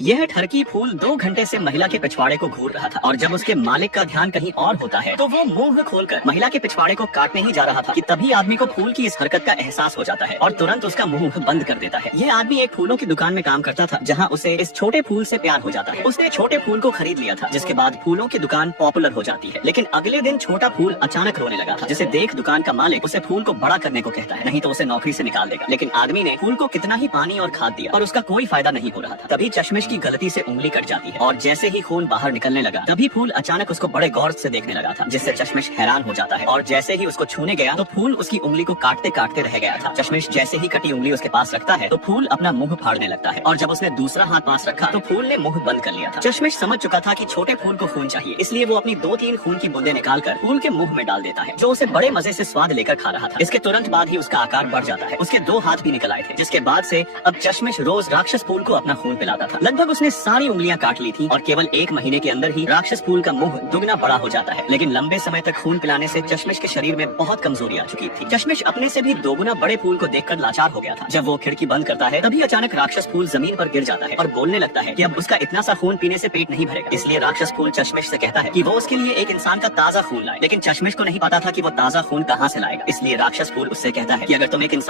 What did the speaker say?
यह ठरकी फूल 2 घंटे से महिला के पिछवाड़े को घूर रहा था और जब उसके मालिक का ध्यान कहीं और होता है तो वो मुंह खोलकर महिला के पिछवाड़े को काटने ही जा रहा था कि तभी आदमी को फूल की इस हरकत का एहसास हो जाता है और तुरंत उसका मुंह बंद कर देता है। यह आदमी एक फूलों की दुकान में काम करता था जहाँ उसे इस छोटे फूल से प्यार हो जाता है। उसने छोटे फूल को खरीद लिया था जिसके बाद फूलों की दुकान पॉपुलर हो जाती है। लेकिन अगले दिन छोटा फूल अचानक रोने लगा था जिसे देख दुकान का मालिक उसे फूल को बड़ा करने को कहता है, नहीं तो उसे नौकरी से निकाल देगा। लेकिन आदमी ने फूल को कितना ही पानी और खाद दिया और उसका कोई फायदा नहीं हो रहा था। तभी चश्मिश की गलती से उंगली कट जाती है और जैसे ही खून बाहर निकलने लगा तभी फूल अचानक उसको बड़े गौर से देखने लगा था, जिससे चश्मिश हैरान हो जाता है और जैसे ही उसको छूने गया तो फूल उसकी उंगली को काटते काटते रह गया था। चश्मिश जैसे ही कटी उंगली उसके पास रखता है तो फूल अपना मुंह फाड़ने लगता है और जब उसने दूसरा हाथ पास रखा तो फूल ने मुंह बंद कर लिया था। चश्मिश समझ चुका था कि छोटे फूल को खून चाहिए, इसलिए वो अपनी 2-3 खून की बूंदें निकालकर फूल के मुंह में डाल देता है, जो उसे बड़े मजे से स्वाद लेकर खा रहा था। इसके तुरंत बाद ही उसका आकार बढ़ जाता है, उसके 2 हाथ भी निकल आए थे, जिसके बाद से अब चश्मिश रोज राक्षस फूल को अपना खून पिलाता था। लगभग उसने सारी उंगलियां काट ली थी और केवल 1 महीने के अंदर ही राक्षस फूल का मुंह दुगना बड़ा हो जाता है। लेकिन लंबे समय तक खून पिलाने से चश्मिश के शरीर में बहुत कमजोरी आ चुकी थी। चश्मिश अपने से भी 2 गुना बड़े फूल को देखकर लाचार हो गया था। जब वो खिड़की बंद करता है तभी अचानक राक्षस फूल जमीन पर गिर जाता है और बोलने लगता है कि अब उसका इतना सा खून पीने से पेट नहीं भरेगा। इसलिए राक्षस फूल चश्मिश से कहता है कि वो उसके लिए एक इंसान का ताजा खून लाए। लेकिन चश्मिश को नहीं पता था कि वो ताजा खून कहाँ से लाएगा। इसलिए राक्षस फूल उससे कहता है कि अगर तुम एक इंसान